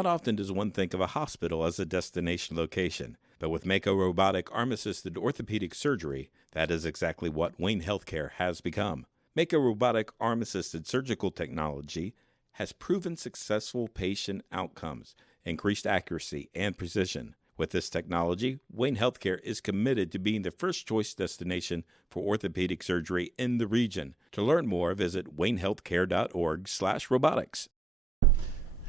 Not often does one think of a hospital as a destination location, but with Mako robotic arm-assisted orthopedic surgery, that is exactly what Wayne Healthcare has become. Mako robotic arm-assisted surgical technology has proven successful patient outcomes, increased accuracy, and precision. With this technology, Wayne Healthcare is committed to being the first choice destination for orthopedic surgery in the region. To learn more, visit waynehealthcare.org/robotics.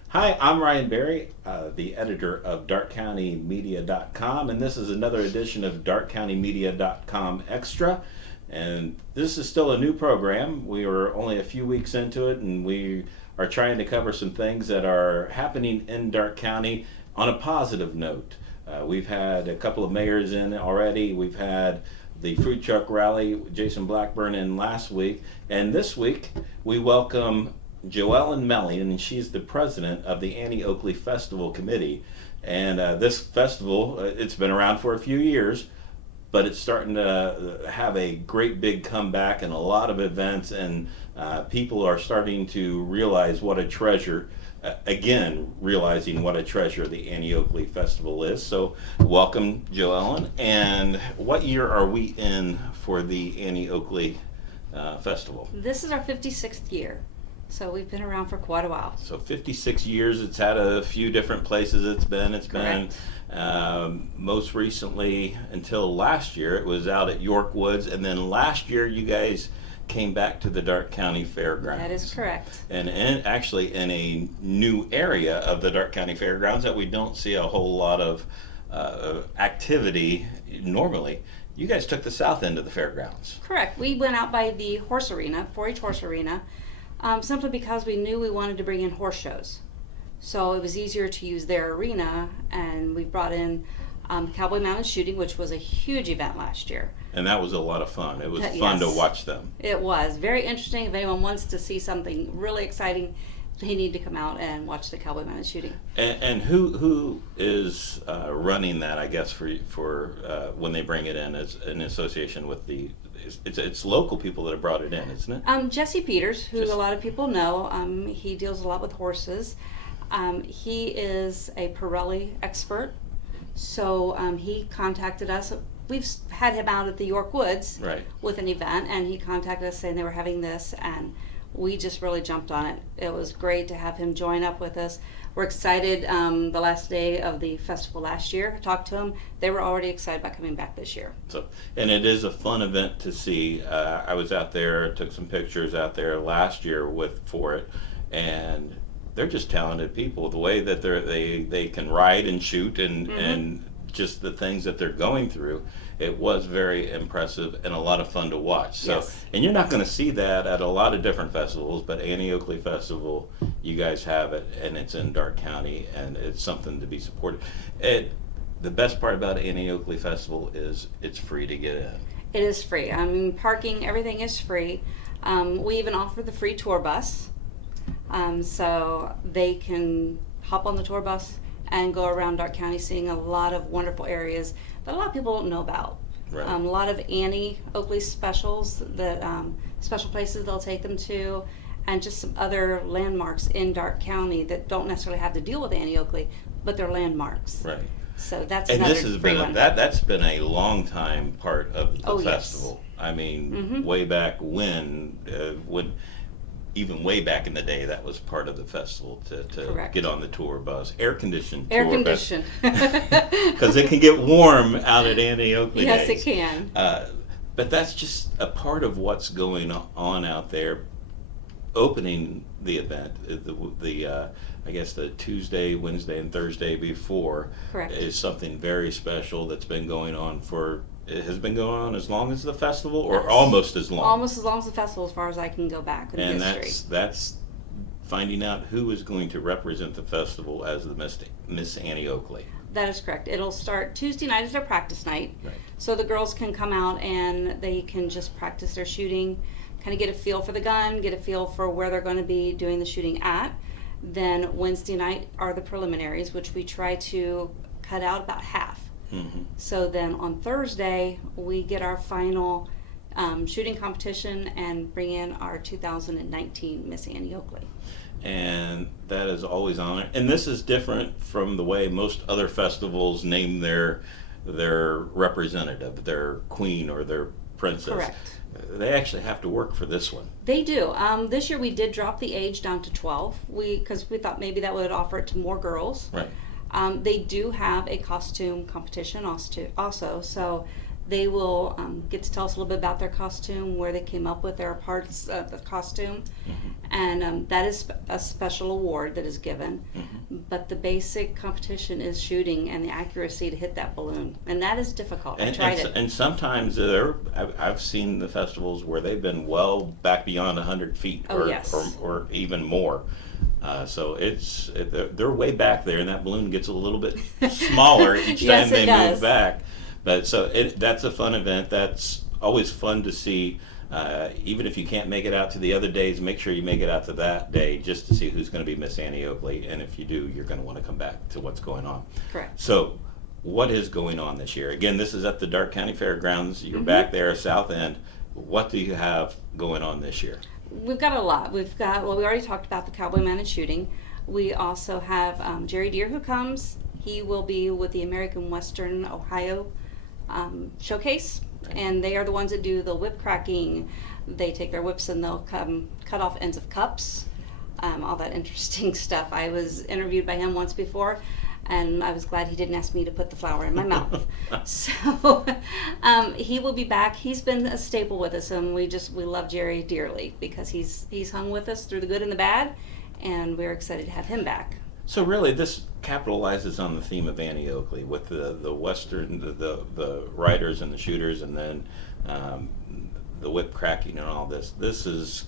Hi, I'm Ryan Berry, the editor of darkcountymedia.com, and this is another edition of darkcountymedia.com Extra. And this is still a new program. We are only a few weeks into it, and we are trying to cover some things that are happening in Dark County on a positive note. We've had a couple of mayors in already. We've had the food truck rally, Jason Blackburn, in last week. And this week, we welcome JoEllen Melling, and she's the president of the Annie Oakley Festival Committee. And this festival, it's been around for a few years, but it's starting to have a great big comeback and a lot of events, and people are starting to realize what a treasure, again, realizing what a treasure the Annie Oakley Festival is. So welcome, JoEllen. And what year are we in for the Annie Oakley Festival? This is our 56th year. So we've been around for quite a while. So 56 years. It's had a few different places it's been. It's Correct. been most recently until last year it was out at York Woods, and then last year you guys came back to the Dark County Fairgrounds. That is correct. And actually in a new area of the Dark County Fairgrounds that we don't see a whole lot of activity normally. You guys took the south end of the fairgrounds. Correct. We went out by the horse arena, 4-H horse arena, simply because we knew we wanted to bring in horse shows. So it was easier to use their arena, and we brought in Cowboy Mountain Shooting, which was a huge event last year. And that was a lot of fun. It was fun to watch them. It was very interesting. If anyone wants to see something really exciting, they need to come out and watch the Cowboy Mountain Shooting. And who is running that, I guess, for when they bring it in as an association with the... It's local people that have brought it in, isn't it? Jesse Peters, who a lot of people know, he deals a lot with horses. He is a Pirelli expert, so he contacted us. We've had him out at the York Woods with an event, and he contacted us saying they were having this, and we just really jumped on it. It was great to have him join up with us. We're excited. The last day of the festival last year, talked to them. They were already excited about coming back this year. So, and it is a fun event to see. I was out there, took some pictures out there last year for it, and they're just talented people. The way that they can ride and shoot and just the things that they're going through, it was very impressive and a lot of fun to watch. So, yes. And you're not going to see that at a lot of different festivals, but Annie Oakley Festival, you guys have it, and it's in Dark County, and it's something to be supported. The best part about Annie Oakley Festival is it's free to get in. It is free. I mean, parking, everything is free. We even offer the free tour bus, so they can hop on the tour bus and go around Dark County, seeing a lot of wonderful areas that a lot of people don't know about. Right. A lot of Annie Oakley specials, that special places they'll take them to, and just some other landmarks in Dark County that don't necessarily have to deal with Annie Oakley, but they're landmarks. Right. So that's and another this has free been one. that's been a long time part of the festival. Yes. I mean, way back when even way back in the day, that was part of the festival to get on the tour bus, air conditioned Air tour conditioned. because it can get warm out at Annie Oakley Yes, days. it can. But that's just a part of what's going on out there. Opening the event, I guess the Tuesday, Wednesday, and Thursday before Correct. is something very special that's been going on it has been going on as long as the festival, or almost as long? Almost as long as the festival, as far as I can go back in and history. that's finding out who is going to represent the festival as the Miss Annie Oakley. That is correct. It'll start Tuesday night as their practice night. Right. So the girls can come out and they can just practice their shooting, kind of get a feel for the gun, get a feel for where they're going to be doing the shooting at. Then Wednesday night are the preliminaries, which we try to cut out about half. Mm-hmm. So then on Thursday, we get our final shooting competition and bring in our 2019 Miss Annie Oakley. and that is always on there. And this is different from the way most other festivals name their representative, their queen or their princess. Correct. They actually have to work for this one. They do. This year we did drop the age down to 12. Because we thought maybe that would offer it to more girls. Right. They do have a costume competition also, so they will get to tell us a little bit about their costume, where they came up with their parts of the costume, and that is a special award that is given. But the basic competition is shooting and the accuracy to hit that balloon, and that is difficult. I tried it. And sometimes I've seen the festivals where they've been well back beyond 100 feet, Oh, yes. or even more. So they're way back there, and that balloon gets a little bit smaller each Yes, time they it does. move back. But so that's a fun event. That's always fun to see. Even if you can't make it out to the other days, make sure you make it out to that day just to see who's going to be Miss Annie Oakley. And if you do, you're going to want to come back to what's going on. Correct. So what is going on this year? Again, this is at the Darke County Fairgrounds. You're back there, South End. What do you have going on this year? We've got a lot. We've got, well, we already talked about the Cowboy Mounted Shooting. We also have Jerry Deere who comes. He will be with the American Western Ohio Showcase, and they are the ones that do the whip cracking. They take their whips and they'll cut off ends of cups, all that interesting stuff. I was interviewed by him once before, and I was glad he didn't ask me to put the flour in my mouth. So he will be back. He's been a staple with us, and we love Jerry dearly because he's hung with us through the good and the bad, and we're excited to have him back. So really, this capitalizes on the theme of Annie Oakley with the Western, the riders and the shooters, and then the whip cracking and all this. This is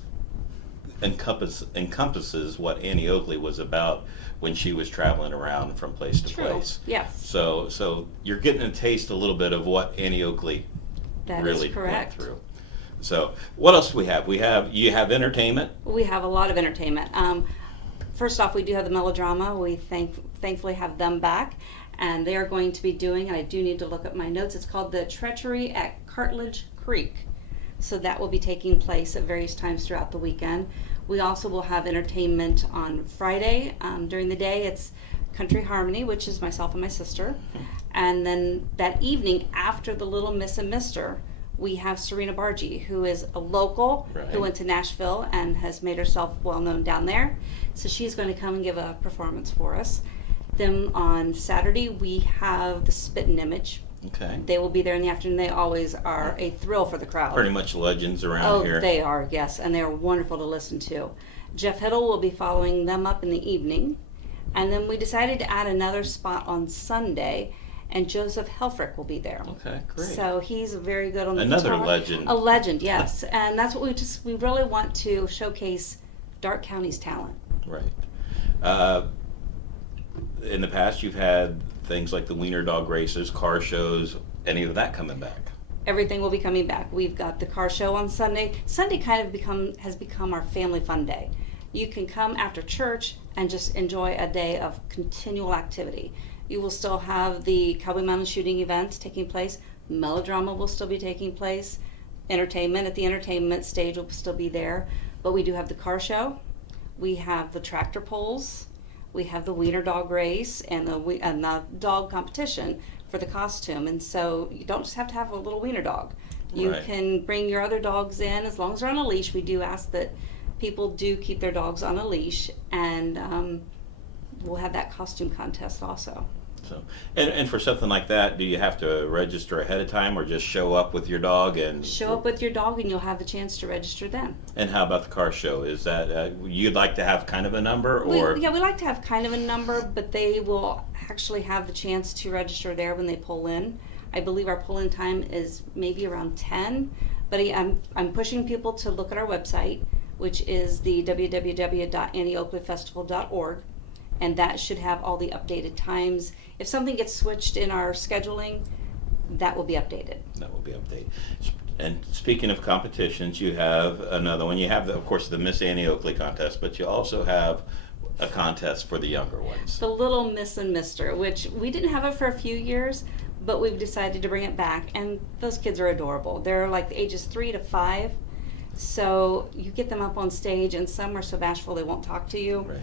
encompasses what Annie Oakley was about when she was traveling around from place to True. place. Yes. So you're getting a taste a little bit of what Annie Oakley That really is correct. went through. So what else do we have? You have entertainment. We have a lot of entertainment. First off, we do have the melodrama. We thankfully have them back, and they are going to be doing, and I do need to look at my notes, it's called The Treachery at Cartilage Creek. So that will be taking place at various times throughout the weekend. We also will have entertainment on Friday. During the day, it's Country Harmony, which is myself and my sister. And then that evening, after the Little Miss and Mister, we have Serena Bargy, who is a local, Right. who went to Nashville and has made herself well known down there. So she's going to come and give a performance for us. Then on Saturday, we have the Spit and Image. Okay. They will be there in the afternoon. They always are a thrill for the crowd. Pretty much legends around here. Oh, they are, yes, and they are wonderful to listen to. Jeff Hiddle will be following them up in the evening. And then we decided to add another spot on Sunday, and Joseph Helfrich will be there. Okay, great. So he's very good on the Another guitar. legend. A legend, yes. And that's what we really want to showcase Darke County's talent. Right. In the past, you've had things like the Wiener Dog races, car shows, any of that coming back? Everything will be coming back. We've got the car show on Sunday. Sunday kind of has become our family fun day. You can come after church and just enjoy a day of continual activity. You will still have the Cowboy Mountain Shooting events taking place. Melodrama will still be taking place. Entertainment at the entertainment stage will still be there. But we do have the car show. We have the tractor pulls. We have the Wiener Dog race and the dog competition for the costume. And so you don't just have to have a little wiener dog. You Right. can bring your other dogs in as long as they're on a leash. We do ask that people do keep their dogs on a leash, and we'll have that costume contest also. So, and for something like that, do you have to register ahead of time, or just show up with your dog and Show up with your dog and you'll have the chance to register then. And how about the car show? Is that you'd like to have kind of a number, or We like to have kind of a number, but they will actually have the chance to register there when they pull in. I believe our pull-in time is maybe around 10, but I'm pushing people to look at our website, which is the www.annieoakleyfestival.org, and that should have all the updated times. If something gets switched in our scheduling, that will be updated. that will be updated? And speaking of competitions, you have another one. You have, of course, the Miss Annie Oakley contest, but you also have a contest for the younger ones. The Little Miss and Mister, which we didn't have it for a few years, but we've decided to bring it back, and those kids are adorable. They're like the ages 3 to 5, So you get them up on stage, and some are so bashful they won't talk to you. Right.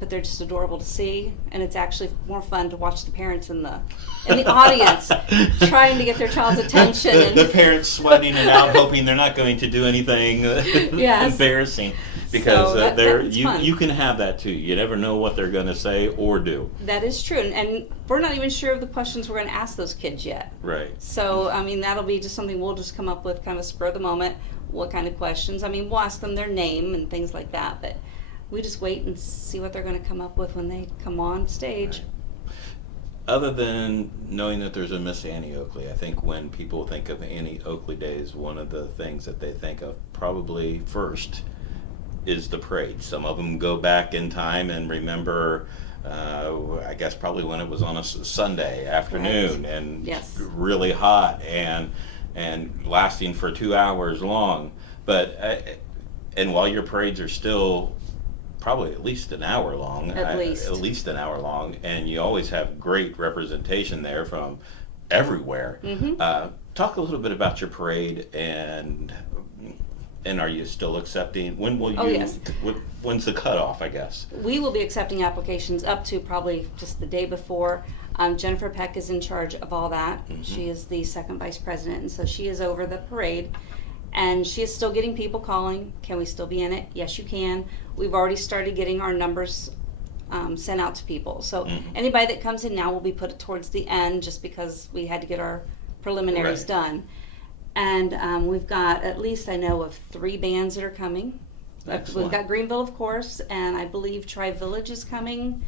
But they're just adorable to see, and it's actually more fun to watch the parents in the audience trying to get their child's attention. The parents sweating it out, hoping they're not going to do anything Yes. embarrassing, because So that's fun. you can have that too. You never know what they're going to say or do. That is true, and we're not even sure of the questions we're going to ask those kids yet. Right. So, I mean, that'll be just something we'll just come up with, kind of spur of the moment. What kind of questions? I mean, we'll ask them their name and things like that, but we just wait and see what they're going to come up with when they come on stage. Right. Other than knowing that there's a Miss Annie Oakley, I think when people think of Annie Oakley Days, one of the things that they think of probably first is the parade. Some of them go back in time and remember, I guess probably when it was on a Sunday afternoon, Right. and Yes. really hot and lasting for 2 hours long. But and while your parades are still probably at least an hour long, At least an hour long, and you always have great representation there from everywhere. Mm-hmm. Talk a little bit about your parade, and are you still accepting? When will you? Oh, yes. When's the cutoff, I guess? We will be accepting applications up to probably just the day before. Jennifer Peck is in charge of all that. Mm-hmm. She is the second vice president, and so she is over the parade. And she is still getting people calling. Can we still be in it? Yes, you can. We've already started getting our numbers sent out to people. So anybody that comes in now will be put towards the end, just because we had to get our preliminaries Right. done. And we've got, at least I know of 3 bands that are coming. Excellent. We've got Greenville, of course, and I believe Tri-Village is coming.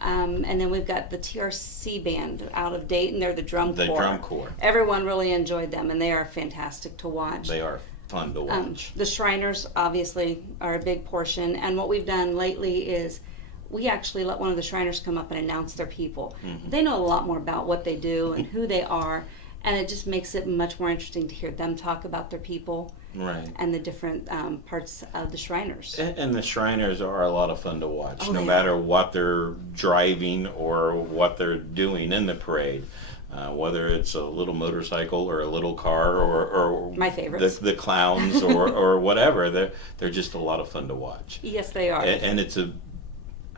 And then we've got the TRC band out of Dayton. They're the drum corps. The drum corps. Everyone really enjoyed them, and they are fantastic to watch. They are fun to watch. The Shriners obviously are a big portion, and what we've done lately is we actually let one of the Shriners come up and announce their people. Mm-hmm. They know a lot more about what they do and who they are, and it just makes it much more interesting to hear them talk about their people Right. and the different parts of the Shriners. And the Shriners are a lot of fun to watch, Oh, no they matter are. what they're driving or what they're doing in the parade. Whether it's a little motorcycle or a little car or My favorites. the clowns or whatever, they're just a lot of fun to watch. Yes, they are. And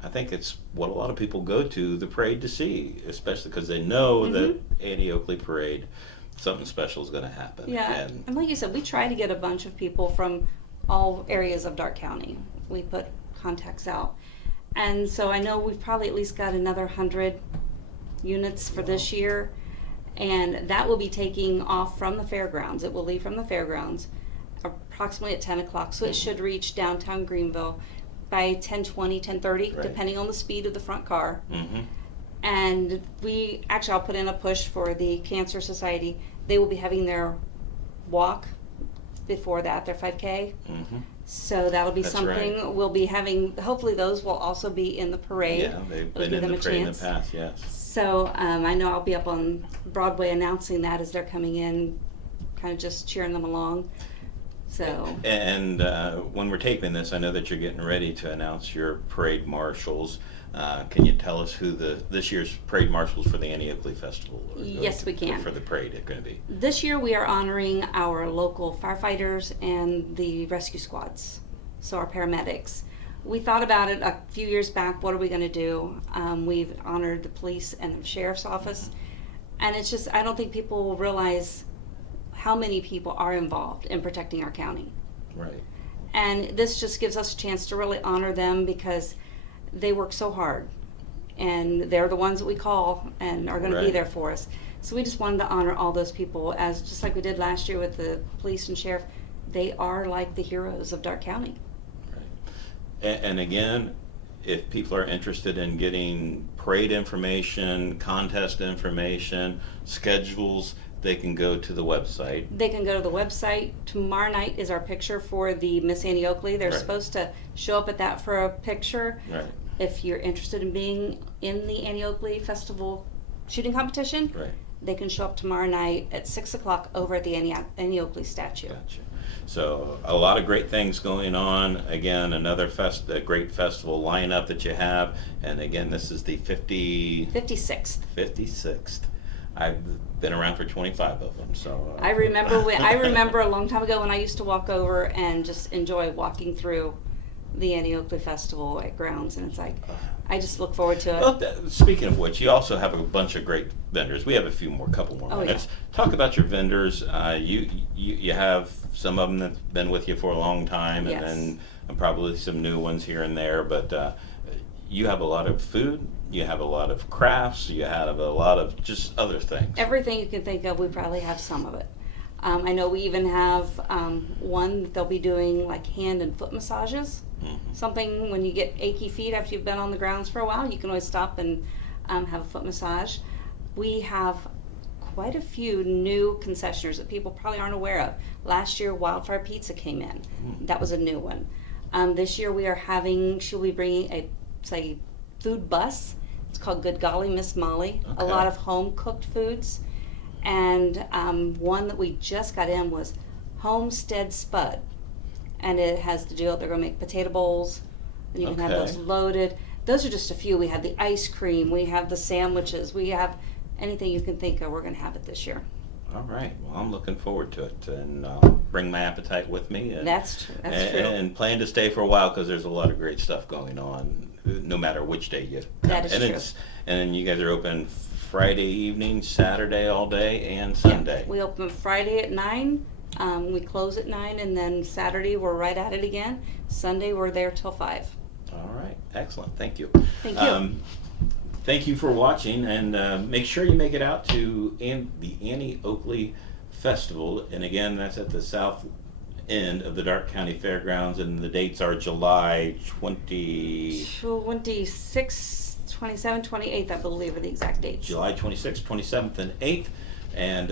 I think it's what a lot of people go to the parade to see, especially because they know that Annie Oakley Parade, something special is going to happen. Yeah, and like you said, we try to get a bunch of people from all areas of Darke County. We put contacts out. And so I know we've probably at least got another 100 units for this year. And that will be taking off from the fairgrounds. It will leave from the fairgrounds approximately at 10 o'clock. So it should reach downtown Greenville by 10:20, 10:30, Right. depending on the speed of the front car. Mm-hmm. And I'll put in a push for the Cancer Society. They will be having their walk before that, their 5K. Mm-hmm. So that'll be That's something right. we'll be having. Hopefully those will also be in the parade. Yeah, they've It'll been give in them the a parade in the chance. past, yes. So I know I'll be up on Broadway announcing that as they're coming in, kind of just cheering them along. So And when we're taping this, I know that you're getting ready to announce your parade marshals. Can you tell us who this year's parade marshals for the Annie Oakley Festival are going Yes, to- we can. for the parade are going to be? this year we are honoring our local firefighters and the rescue squads, so our paramedics. We thought about it a few years back, what are we going to do? We've honored the police and the sheriff's office, and it's just, I don't think people will realize how many people are involved in protecting our county. Right. And this just gives us a chance to really honor them because they work so hard. And they're the ones that we call and are going to be Right. there for us. So we just wanted to honor all those people, as just like we did last year with the police and sheriff. They are like the heroes of Darke County. And again, if people are interested in getting parade information, contest information, schedules, they can go to the website. They can go to the website. Tomorrow night is our picture for the Miss Annie Oakley. They're Right. supposed to show up at that for a picture. Right. If you're interested in being in the Annie Oakley Festival shooting competition, Right. they can show up tomorrow night at 6 o'clock over at the Annie Oakley statue. Gotcha. So a lot of great things going on. Again, another a great festival lineup that you have. And again, this is the 56th. 56th. I've been around for 25 of them, so. I remember a long time ago when I used to walk over and just enjoy walking through the Annie Oakley Festival at grounds, and it's like, I just look forward to it. Well, speaking of which, you also have a bunch of great vendors. We have couple more minutes. Yeah. Talk about your vendors. You have some of them that's been with you for a long time, and Yes. then probably some new ones here and there. But you have a lot of food. You have a lot of crafts. You have a lot of just other things. Everything you can think of, we probably have some of it. I know we even have one that they'll be doing like hand and foot massages. Mm-hmm. Something when you get achy feet after you've been on the grounds for a while, you can always stop and have a foot massage. We have quite a few new concessioners that people probably aren't aware of. Last year, Wildfire Pizza came in. That was a new one. This year she'll be bringing a food bus. It's called Good Golly Miss Molly. Okay. A lot of home cooked foods. And one that we just got in was Homestead Spud. And it has the deal, they're going to make potato bowls, and you can have those loaded. Those are just a few. We have the ice cream, we have the sandwiches, we have anything you can think of, we're going to have it this year. All right. Well, I'm looking forward to it, and I'll bring my appetite with me. And, That's true. And plan to stay for a while because there's a lot of great stuff going on, no matter which day you come. That is true. And you guys are open Friday evening, Saturday all day, and Sunday. Yeah, we open Friday at 9. We close at 9, and then Saturday we're right at it again. Sunday we're there till 5. All right. Excellent. Thank you. Thank you. Thank you for watching, and make sure you make it out to the Annie Oakley Festival. And again, that's at the south end of the Darke County Fairgrounds, and the dates are July 26, 27, 28th, I believe, are the exact dates. July 26th, 27th, and 8th. And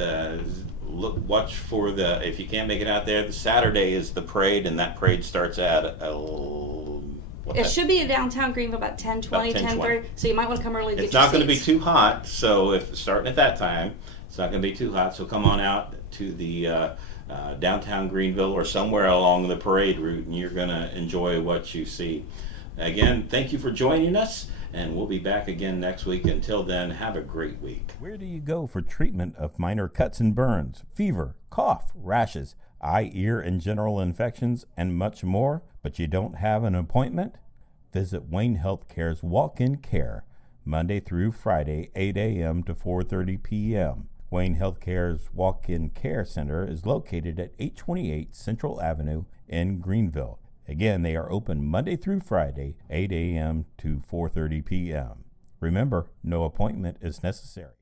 watch for if you can't make it out there, the Saturday is the parade, and that parade starts at It should be in downtown Greenville about 10:20, 10:30. So you might want to come early to get It's your not going to be seats. too hot, so if starting at that time, it's not going to be too hot. So come on out to the downtown Greenville or somewhere along the parade route, and you're going to enjoy what you see. Again, thank you for joining us, and we'll be back again next week. Until then, have a great week. Where do you go for treatment of minor cuts and burns, fever, cough, rashes, eye, ear, and general infections, and much more, but you don't have an appointment? Visit Wayne Healthcare's Walk-In Care, Monday through Friday, 8 a.m. to 4:30 p.m. Wayne Healthcare's Walk-In Care Center is located at 828 Central Avenue in Greenville. Again, they are open Monday through Friday, 8 a.m. to 4:30 p.m. Remember, no appointment is necessary.